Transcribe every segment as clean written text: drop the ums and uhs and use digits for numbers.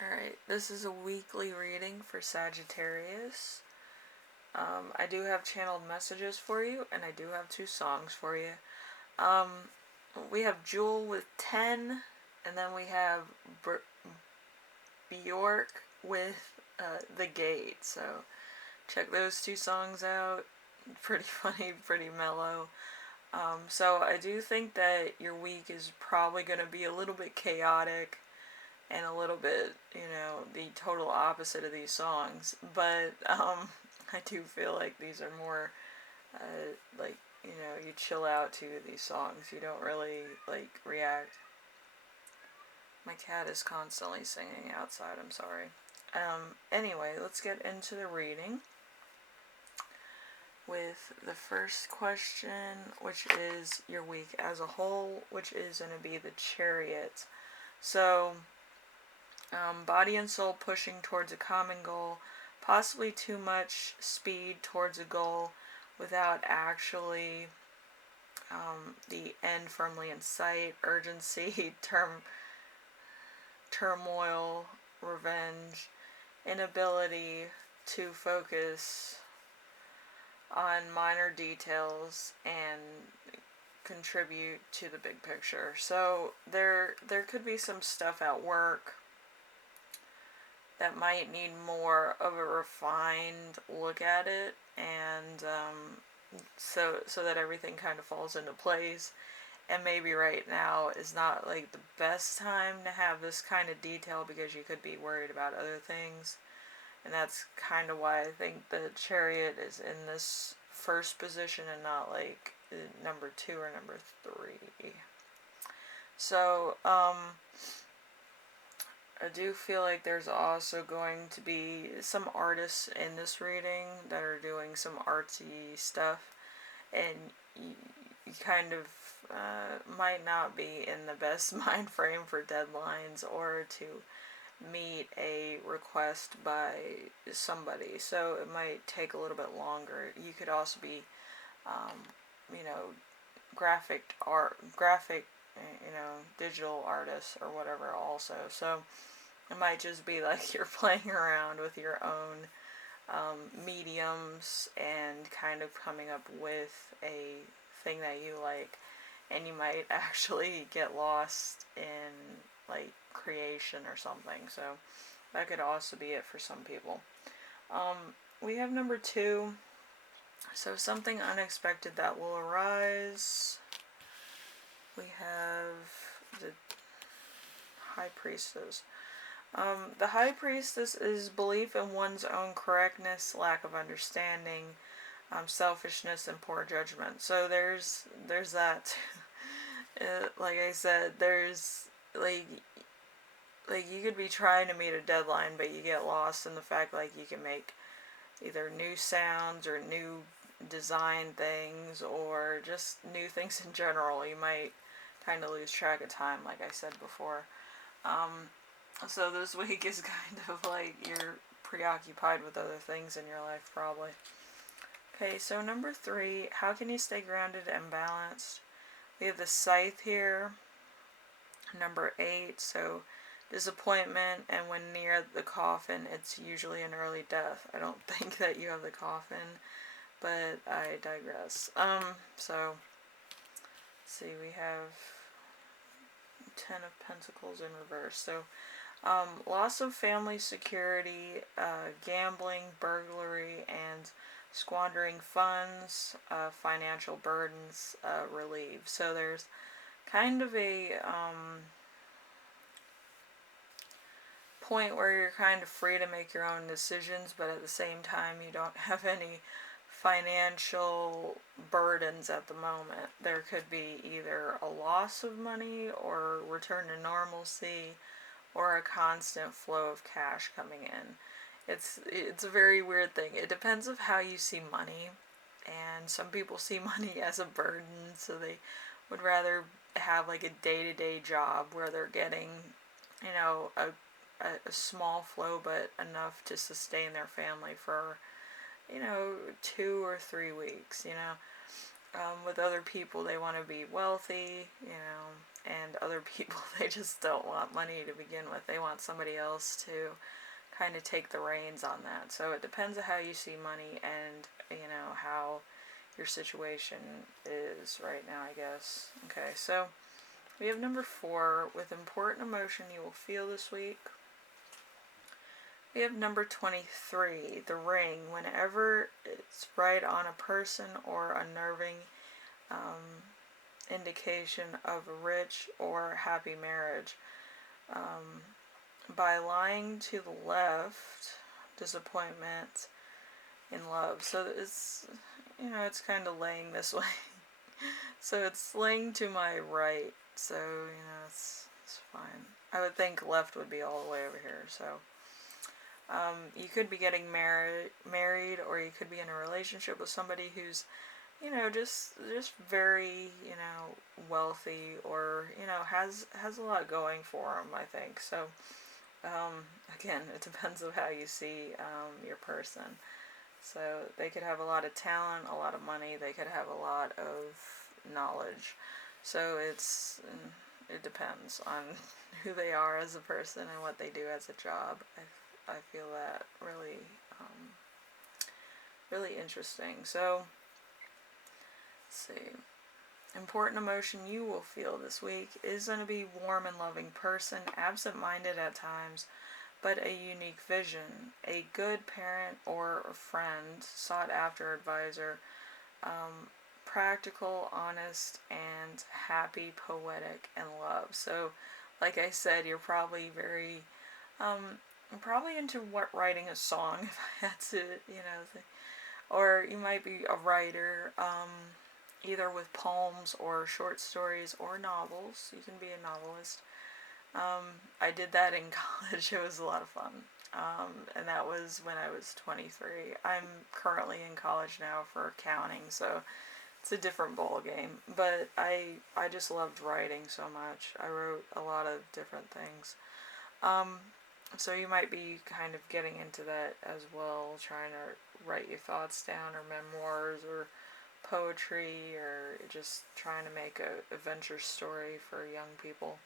Alright, this is a weekly reading for Sagittarius. I do have channeled messages for you, and I do have 2 songs for you. Um, we have Jewel with 10, and then we have Björk with The Gate. So check those 2 songs out. Pretty funny, pretty mellow. So I do think that your week is probably going to be a little bit chaotic and a little bit, the total opposite of these songs. But I do feel like these are more like, you chill out to these songs. You don't really like react. My cat is constantly singing outside. I'm sorry. Anyway, let's get into the reading with the first question, which is your week as a whole, which is going to be the Chariot. So, body and soul pushing towards a common goal, possibly too much speed towards a goal without actually the end firmly in sight, urgency, turmoil, revenge, inability to focus on minor details and contribute to the big picture. So there could be some stuff at work that might need more of a refined look at it, and so that everything kind of falls into place. And maybe right now is not like the best time to have this kind of detail because you could be worried about other things. And that's kind of why I think the Chariot is in this first position and not like number 2 or number 3. So, I do feel like there's also going to be some artists in this reading that are doing some artsy stuff, and you kind of might not be in the best mind frame for deadlines or to meet a request by somebody, so it might take a little bit longer. You could also be, you know, graphic, digital artists or whatever also. So it might just be like you're playing around with your own mediums and kind of coming up with a thing that you like, and you might actually get lost in like creation or something. So that could also be it for some people. We have number 2. So something unexpected that will arise. We have the High Priestess. The High Priestess is belief in one's own correctness, lack of understanding, selfishness, and poor judgment. So there's that. Like I said, there's like you could be trying to meet a deadline, but you get lost in the fact like you can make either new sounds or new design things or just new things in general. You might kind of lose track of time, like I said before. So this week is kind of like you're preoccupied with other things in your life, probably. Okay, so number 3, how can you stay grounded and balanced? We have the Scythe here. Number 8, so disappointment, and when near the coffin, it's usually an early death. I don't think that you have the coffin, but I digress. So, let's see, we have 10 of Pentacles in reverse. So, loss of family security, gambling, burglary, and squandering funds, financial burdens relieved. So there's kind of a point where you're kind of free to make your own decisions, but at the same time you don't have any financial burdens at the moment. There could be either a loss of money or return to normalcy or a constant flow of cash coming in. It's a very weird thing. It depends of how you see money, and some people see money as a burden, so they would rather have like a day-to-day job where they're getting, a small flow but enough to sustain their family for 2 or 3 weeks. With other people, they want to be wealthy, and other people, they just don't want money to begin with. They want somebody else to kind of take the reins on that. So it depends on how you see money and, how your situation is right now, I guess. Okay, so we have number 4, with important emotion you will feel this week. We have number 23, the ring. Whenever it's right on a person or unnerving indication of a rich or happy marriage. By lying to the left, disappointment in love. So it's kind of laying this way. So it's laying to my right. So, it's fine. I would think left would be all the way over here. So, you could be getting married, or you could be in a relationship with somebody who's, just very, wealthy, or, has a lot going for them, I think. So, again, it depends on how you see your person. So they could have a lot of talent, a lot of money, they could have a lot of knowledge. So it depends on who they are as a person and what they do as a job. I feel that really, really interesting. So, let's see. Important emotion you will feel this week is going to be warm and loving person, absent-minded at times, but a unique vision, a good parent or a friend, sought-after advisor, practical, honest, and happy, poetic, and love. So, like I said, you're probably very, probably into writing a song, if I had to, or you might be a writer, either with poems or short stories or novels. You can be a novelist. I did that in college. It was a lot of fun. And that was when I was 23. I'm currently in college now for accounting, so it's a different ball game. But I just loved writing so much. I wrote a lot of different things. So you might be kind of getting into that as well, trying to write your thoughts down, or memoirs, or poetry, or just trying to make a adventure story for young people.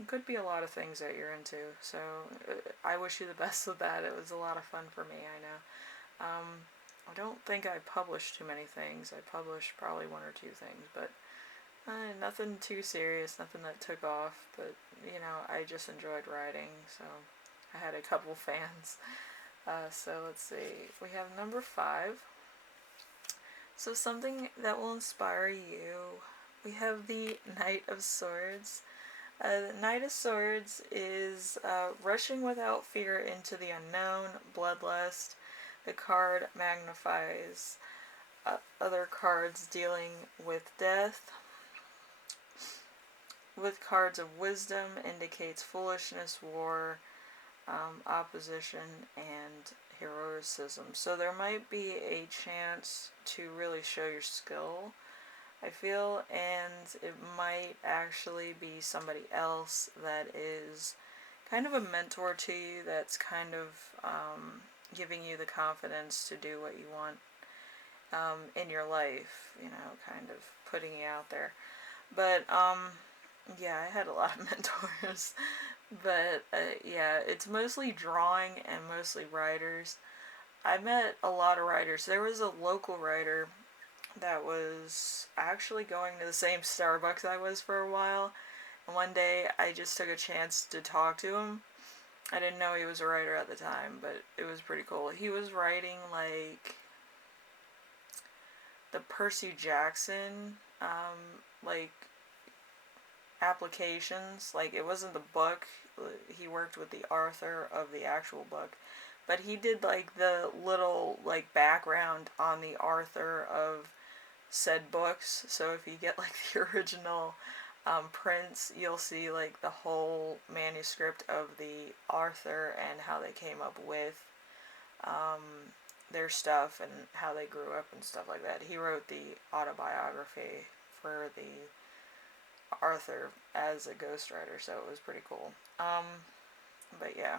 It could be a lot of things that you're into, so I wish you the best with that. It was a lot of fun for me, I know. I don't think I published too many things. I published probably 1 or 2 things, but nothing too serious, nothing that took off, but, I just enjoyed writing, so I had a couple fans. So let's see, we have number 5. So something that will inspire you. We have the Knight of Swords. The Knight of Swords is rushing without fear into the unknown, bloodlust. The card magnifies other cards dealing with death. With cards of wisdom, indicates foolishness, war, opposition, and heroicism. So there might be a chance to really show your skill, I feel, and it might actually be somebody else that is kind of a mentor to you, that's kind of giving you the confidence to do what you want in your life, kind of putting you out there. But yeah, I had a lot of mentors. But yeah, it's mostly drawing and mostly writers. I met a lot of writers. There was a local writer that was actually going to the same Starbucks I was for a while. And one day I just took a chance to talk to him. I didn't know he was a writer at the time, but it was pretty cool. He was writing like the Percy Jackson like applications. Like, it wasn't the book. He worked with the author of the actual book. But he did like the little like background on the author of said books. So if you get like the original prints, you'll see like the whole manuscript of the author and how they came up with their stuff and how they grew up and stuff like that. He wrote the autobiography for the Arthur as a ghostwriter, so it was pretty cool. But yeah,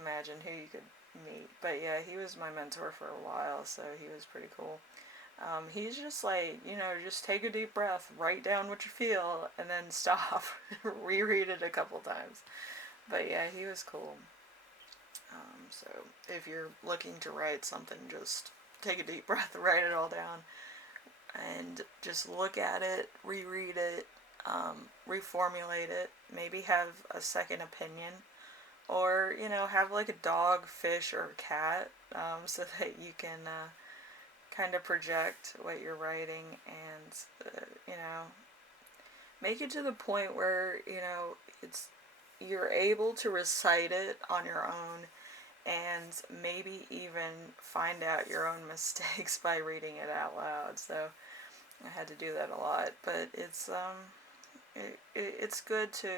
imagine who you could meet. But yeah, he was my mentor for a while, so he was pretty cool. He's just like, just take a deep breath, write down what you feel, and then stop. Reread it a couple times. But yeah, he was cool. So if you're looking to write something, just take a deep breath, write it all down, and just look at it, reread it, reformulate it, maybe have a second opinion, or, have like a dog, fish, or cat, so that you can kind of project what you're writing and, make it to the point where, it's you're able to recite it on your own and maybe even find out your own mistakes by reading it out loud. So I had to do that a lot, but it's good to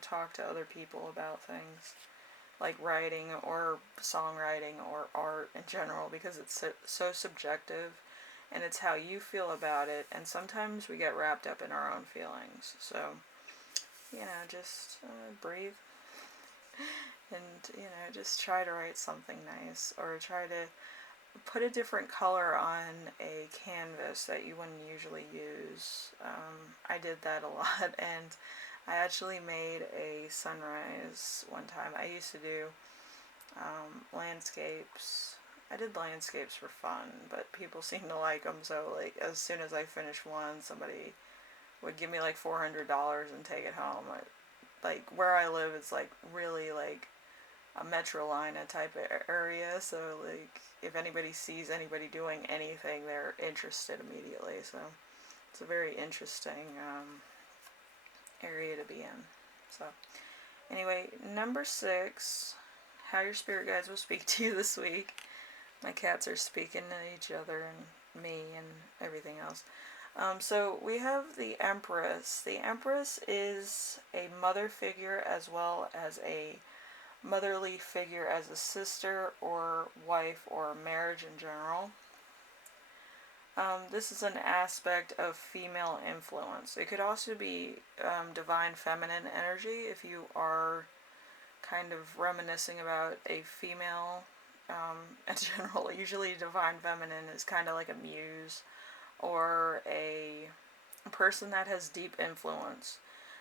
talk to other people about things like writing or songwriting or art in general, because it's so subjective and it's how you feel about it, and sometimes we get wrapped up in our own feelings. So just breathe and just try to write something nice, or try to put a different color on a canvas that you wouldn't usually use. I did that a lot, and I actually made a sunrise one time. I used to do landscapes. I did landscapes for fun, but people seemed to like them, so like as soon as I finished one, somebody would give me like $400 and take it home. Like where I live, it's like really like a Metrolina type area, so like if anybody sees anybody doing anything, they're interested immediately. So it's a very interesting area to be in. So anyway, number 6, how your spirit guides will speak to you this week. My cats are speaking to each other and me and everything else. So we have the Empress. The Empress is a mother figure as well as a motherly figure, as a sister or wife or marriage in general. This is an aspect of female influence. It could also be divine feminine energy if you are kind of reminiscing about a female in general. Usually divine feminine is kind of like a muse or a person that has deep influence.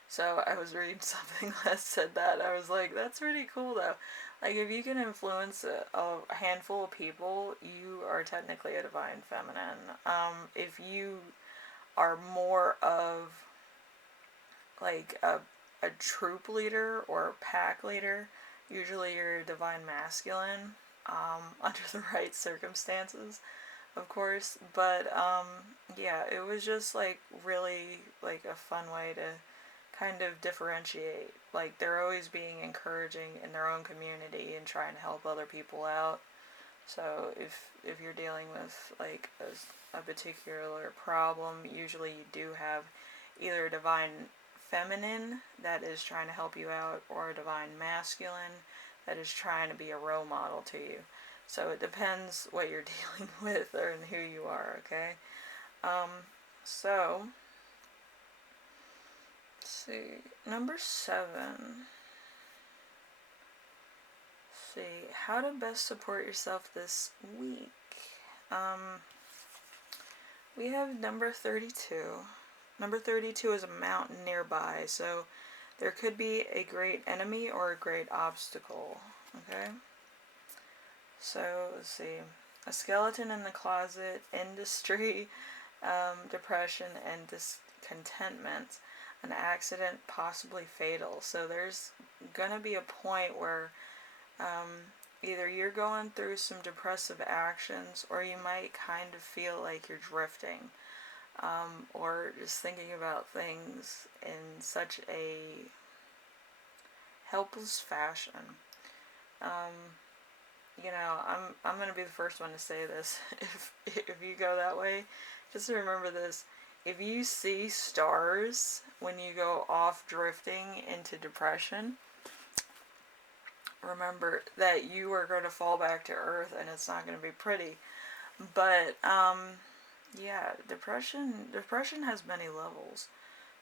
So I was reading something that said that. I was like, that's pretty cool though. Like if you can influence a handful of people, you are technically a divine feminine. If you are more of like a troop leader or a pack leader, usually you're a divine masculine, under the right circumstances, of course. But yeah, it was just like really like a fun way to kind of differentiate. Like they're always being encouraging in their own community and trying to help other people out. So if you're dealing with like a particular problem, usually you do have either a divine feminine that is trying to help you out, or a divine masculine that is trying to be a role model to you. So it depends what you're dealing with and who you are, okay? So, let's see, number 7. Let's see, how to best support yourself this week. We have number 32. Number 32 is a mountain nearby, so there could be a great enemy or a great obstacle, okay? So, let's see, a skeleton in the closet, industry, depression, and discontentment, an accident, possibly fatal. So there's gonna be a point where either you're going through some depressive actions, or you might kind of feel like you're drifting, or just thinking about things in such a helpless fashion. I'm gonna be the first one to say this. If you go that way, just remember this: if you see stars when you go off drifting into depression, remember that you are going to fall back to earth, and it's not going to be pretty. But yeah, depression has many levels.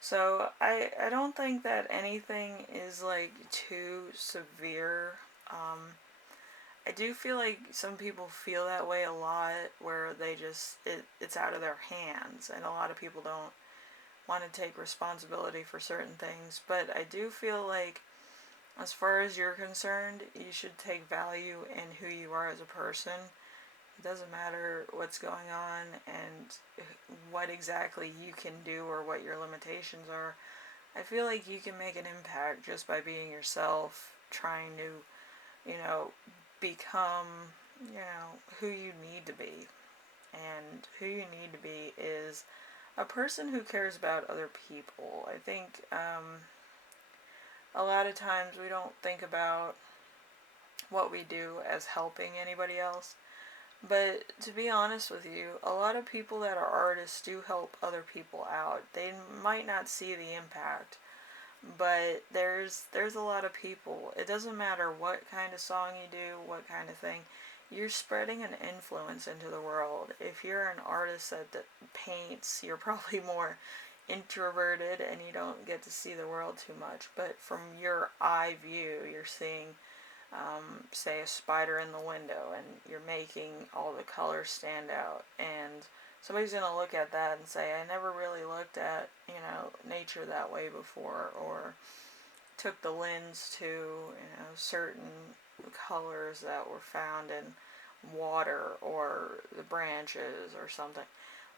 So I don't think that anything is like too severe. I do feel like some people feel that way a lot, where they just, it's out of their hands, and a lot of people don't want to take responsibility for certain things. But I do feel like, as far as you're concerned, you should take value in who you are as a person. It doesn't matter what's going on and what exactly you can do or what your limitations are. I feel like you can make an impact just by being yourself, trying to, become, who you need to be. And who you need to be is a person who cares about other people. I think a lot of times we don't think about what we do as helping anybody else. But to be honest with you, a lot of people that are artists do help other people out. They might not see the impact, but there's a lot of people. It doesn't matter what kind of song you do, what kind of thing. You're spreading an influence into the world. If you're an artist that paints, you're probably more introverted and you don't get to see the world too much. But from your eye view, you're seeing, say, a spider in the window, and you're making all the colors stand out. And somebody's going to look at that and say, I never really looked at, nature that way before, or took the lens to, certain colors that were found in water or the branches or something.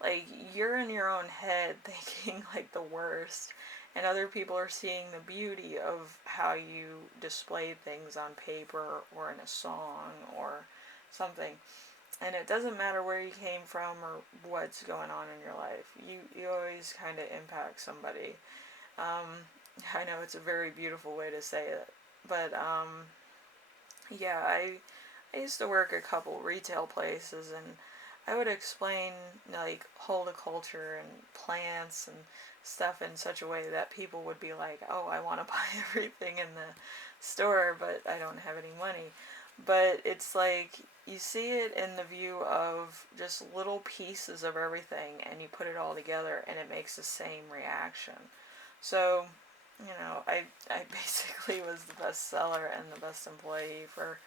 Like, you're in your own head thinking like the worst, and other people are seeing the beauty of how you displayed things on paper or in a song or something. And it doesn't matter where you came from or what's going on in your life. You always kind of impact somebody. I know it's a very beautiful way to say it, but yeah, I used to work a couple retail places, and I would explain like horticulture and plants and stuff in such a way that people would be like, oh, I want to buy everything in the store, but I don't have any money. But it's like, you see it in the view of just little pieces of everything, and you put it all together and it makes the same reaction. So, I basically was the best seller and the best employee for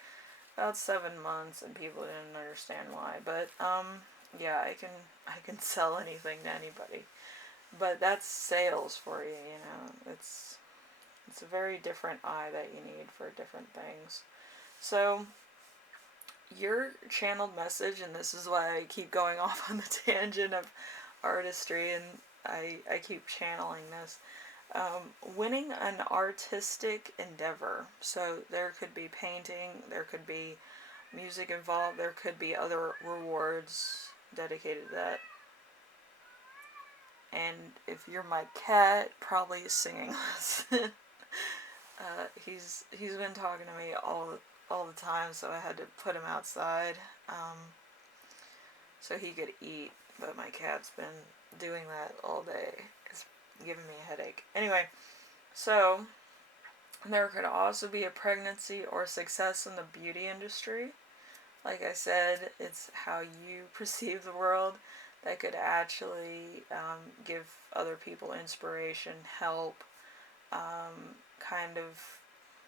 about 7 months, and people didn't understand why. But yeah, I can sell anything to anybody. But that's sales for you. It's a very different eye that you need for different things. So your channeled message, and this is why I keep going off on the tangent of artistry, and I keep channeling this. Winning an artistic endeavor. So there could be painting, there could be music involved, there could be other rewards dedicated to that. And if you're my cat, probably singing this. He's been talking to me all the time, so I had to put him outside, so he could eat. But my cat's been doing that all day. It's giving me a headache. Anyway, so there could also be a pregnancy or success in the beauty industry. Like I said, it's how you perceive the world that could actually give other people inspiration, help, kind of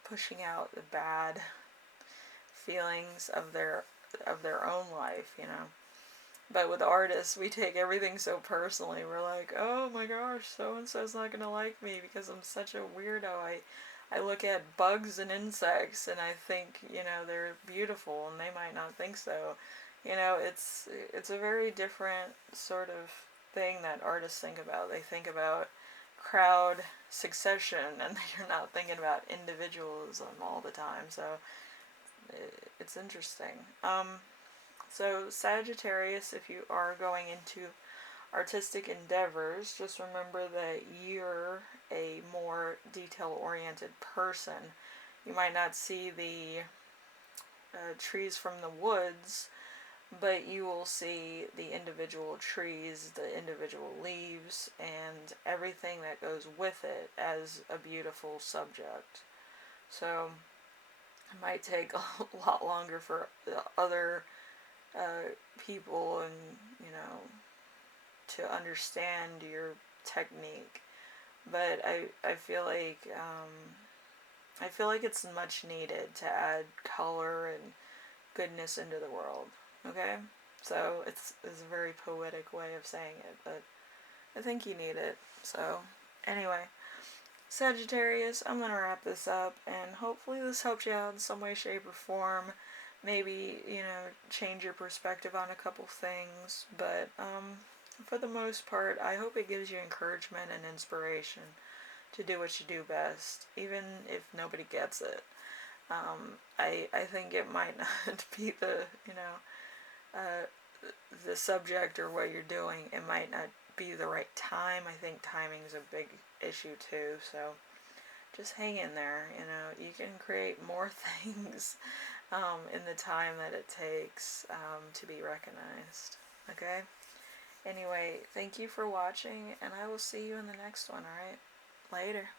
pushing out the bad feelings of their own life. But with artists, we take everything so personally. We're like, oh my gosh, so and so's not gonna like me because I'm such a weirdo. I look at bugs and insects and I think, they're beautiful, and they might not think so. It's a very different sort of thing that artists think about. They think about crowd succession, and you're not thinking about individualism all the time. So it's interesting. So Sagittarius, if you are going into artistic endeavors, just remember that you're a more detail-oriented person. You might not see the trees from the woods, but you will see the individual trees, the individual leaves, and everything that goes with it as a beautiful subject. So it might take a lot longer for the other people, and to understand your technique, but I feel like it's much needed to add color and goodness into the world. Okay? So it's a very poetic way of saying it, but I think you need it. So anyway, Sagittarius, I'm going to wrap this up, and hopefully this helped you out in some way, shape, or form. Maybe, change your perspective on a couple things, but for the most part, I hope it gives you encouragement and inspiration to do what you do best, even if nobody gets it. I think it might not be uh, the subject or what you're doing. It might not be the right time. I think timing's a big issue too. So just hang in there. You can create more things in the time that it takes to be recognized. Okay? Anyway, thank you for watching, and I will see you in the next one, alright? Later.